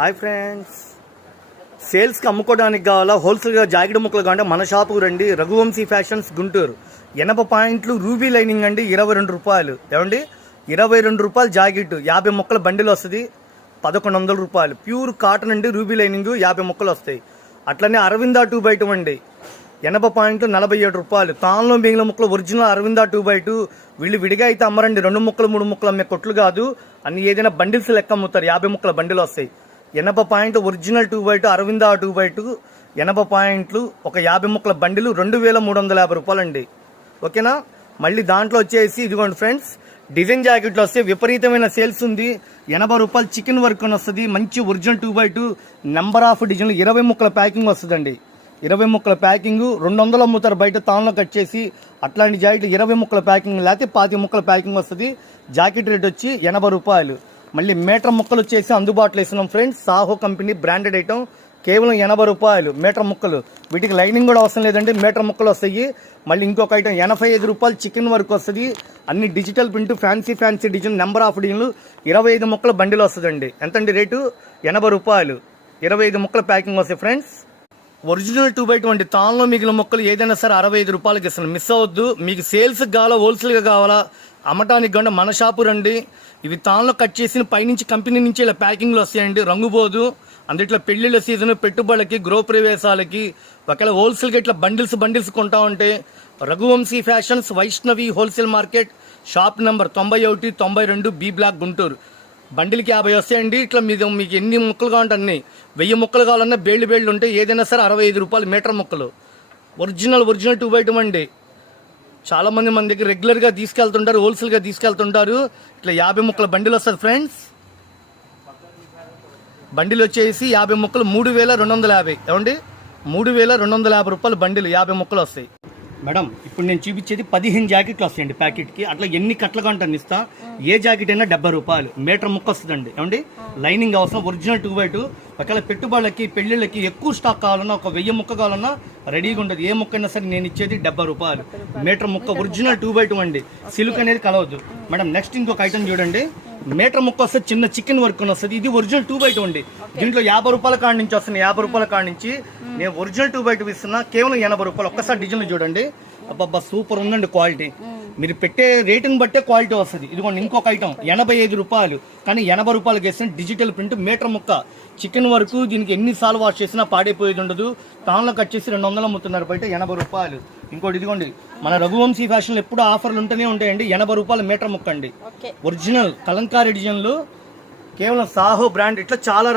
Hi friends, సేల్స్కి అమ్ముకోవడానికి కావాలా హోల్సేల్గా జాకెట్ ముక్కలు కావాలంటే మన షాపుకు రండి. రఘువంశీ ఫ్యాషన్స్ గుంటూరు. 80 పాయింట్లు రూబీ లైనింగ్ అండి, 22 రూపాయలు. ఏమండి 22 రూపాయలు జాకెట్, 50 ముక్కల బండిల్ వస్తుంది, 1100 రూపాయలు. ప్యూర్ కాటన్ అండి, రూబీ లైనింగ్, 50 ముక్కలు వస్తాయి. అట్లనే అరవిందా 2x2 అండి, 80 పాయింట్లు 47 రూపాయలు. తాన్లో మిగిలిన ముక్కలు ఒరిజినల్ అరవిందా 2x2. వీళ్ళు విడిగా అయితే అమ్మరండి, 2 ముక్కలు 3 ముక్కలు అమ్మే కొట్లు కాదు అన్ని. ఏదైనా బండిల్స్ లెక్క అమ్ముతారు, 50 ముక్కల బండిలు వస్తాయి. 80 పాయింట్లు ఒరిజినల్ 2x2 అరవిందా 2x2, 80 పాయింట్లు ఒక 50 ముక్కల బండిలు 2350 రూపాయలు అండి. ఓకేనా. మళ్ళీ దాంట్లో వచ్చేసి ఇదిగోండి ఫ్రెండ్స్, డిజైన్ జాకెట్లు వస్తే విపరీతమైన సేల్స్ ఉంది. 80 రూపాయలు చికెన్ వర్క్ అని వస్తుంది, మంచి ఒరిజినల్ 2x2 నెంబర్ ఆఫ్ డిజైన్లు, 20 ముక్కల ప్యాకింగ్ వస్తుందండి. 20 ముక్కల ప్యాకింగ్ 200 అమ్ముతారు బయట తాన్లో కట్ చేసి. అట్లాంటి జాకెట్లు 20 ముక్కల ప్యాకింగ్ లేకపోతే 25 ముక్కల ప్యాకింగ్ వస్తుంది. జాకెట్ రేట్ వచ్చి 80 రూపాయలు. మళ్ళీ మీటర్ ముక్కలు వచ్చేసి అందుబాటులో ఇస్తున్నాం friends. Saaho company branded item, కేవలం 80 రూపాయలు మీటర్ ముక్కలు. వీటికి లైనింగ్ కూడా అవసరం లేదండి, మీటర్ ముక్కలు వస్తాయి. మళ్ళీ ఇంకొక ఐటమ్ 85 రూపాయలు చికెన్ వర్క్ వస్తుంది. అన్ని digital print, fancy design, number of డిజైన్లు, 25 ముక్కల బండిలు వస్తుందండి. ఎంతండి రేటు? 80 రూపాయలు. 25 ముక్కల ప్యాకింగ్ వస్తాయి ఫ్రెండ్స్. ఒరిజినల్ 2x2 అండి, తాన్లో మిగిలిన మొక్కలు ఏదైనా సరే 65 రూపాయలకి ఇస్తాను. మిస్ అవ్వద్దు. మీకు సేల్స్కి కావాలా హోల్సేల్గా కావాలా అమ్మటానికి కాకుండా మన షాపు రండి. ఇవి తాన్లో కట్ చేసిన పైనుంచి కంపెనీ నుంచి ఇలా ప్యాకింగ్లు వస్తాయండి, రంగుపోదు. అందుట్లో పెళ్లిళ్ళ సీజన్, పెట్టుబడులకి, గృహ ప్రవేశాలకి, ఒకవేళ హోల్సేల్గా ఇట్లా బండిల్స్ కొంటా ఉంటే Raghuvanshi fashions, Vaishnavi wholesale market, shop number 91 92 B block Guntur. బండిల్కి 50 వస్తాయండి. ఇట్లా మీకు ఎన్ని ముక్కలు కావాలంటే అన్ని, 1000 ముక్కలు కావాలన్నా బేళ్ళు ఉంటాయి. ఏదైనా సరే 65 రూపాయలు మీటర్ ముక్కలు. ఒరిజినల్ 2x2 అండి. చాలా మంది మన దగ్గర రెగ్యులర్గా తీసుకెళ్తుంటారు, హోల్సేల్గా తీసుకెళ్తుంటారు. ఇట్లా 50 ముక్కల బండిల్ వస్తుంది ఫ్రెండ్స్. బండిల్ వచ్చేసి 50 ముక్కలు 3250. ఏమండి 3250 రూపాయలు బండిలు, 50 ముక్కలు వస్తాయి. మేడం ఇప్పుడు నేను చూపించేది 15 జాకెట్లు వస్తాయండి ప్యాకెట్కి. అట్లా ఎన్ని కట్ల కంటే ఇస్తా. ఏ జాకెట్ అయినా 70 రూపాయలు మీటర్ ముక్క వస్తుందండి. ఏమండి లైనింగ్ అవసరం, ఒరిజినల్ 2x2. ఒకవేళ పెట్టుబడులకి, పెళ్లిళ్ళకి ఎక్కువ స్టాక్ కావాలన్నా, ఒక 1000 ముక్క కావాలన్నా రెడీగా ఉంటుంది. ఏ ముక్క అయినా సరే నేను ఇచ్చేది 70 రూపాయలు మీటర్ ముక్క, ఒరిజినల్ 2x2 అండి. సిల్క్ అనేది కలవద్దు. మేడం నెక్స్ట్ ఇంకొక ఐటమ్ చూడండి, మీటర్ ముక్క వస్తే చిన్న చికెన్ వర్క్ అని వస్తుంది. ఇది ఒరిజినల్ 2x2 అండి. దీంట్లో 50 రూపాయల కాడ నుంచి వస్తున్నాయి. 50 రూపాయల కాడ నుంచి నేను ఒరిజినల్ 2x2 ఇస్తున్నా, కేవలం 80 రూపాయలు. ఒక్కసారి డిజైన్ చూడండి, అబ్బా సూపర్ ఉందండి క్వాలిటీ. మీరు పెట్టే రేటుని బట్టే క్వాలిటీ వస్తుంది. ఇదిగోండి ఇంకొక ఐటమ్ 85 రూపాయలు, కానీ 80 రూపాయలకి వేసిన డిజిటల్ ప్రింట్ మీటర్ ముక్క, చికెన్ వరకు. దీనికి ఎన్నిసార్లు వాష్ చేసినా పాడైపోయేది ఉండదు. తాన్లో కట్ చేసి 200 అమ్ముతున్నారు బయట, 80 రూపాయలు. ఇంకోటి ఇదిగోండి, మన రఘువంశీ ఫ్యాషన్లో ఎప్పుడు ఆఫర్లు ఉంటూనే ఉంటాయండి. 80 రూపాయలు మీటర్ ముక్క అండి. ఒరిజినల్ కలంకారీ డిజైన్లు, కేవలం సాహో బ్రాండ్. ఇట్లా చాలా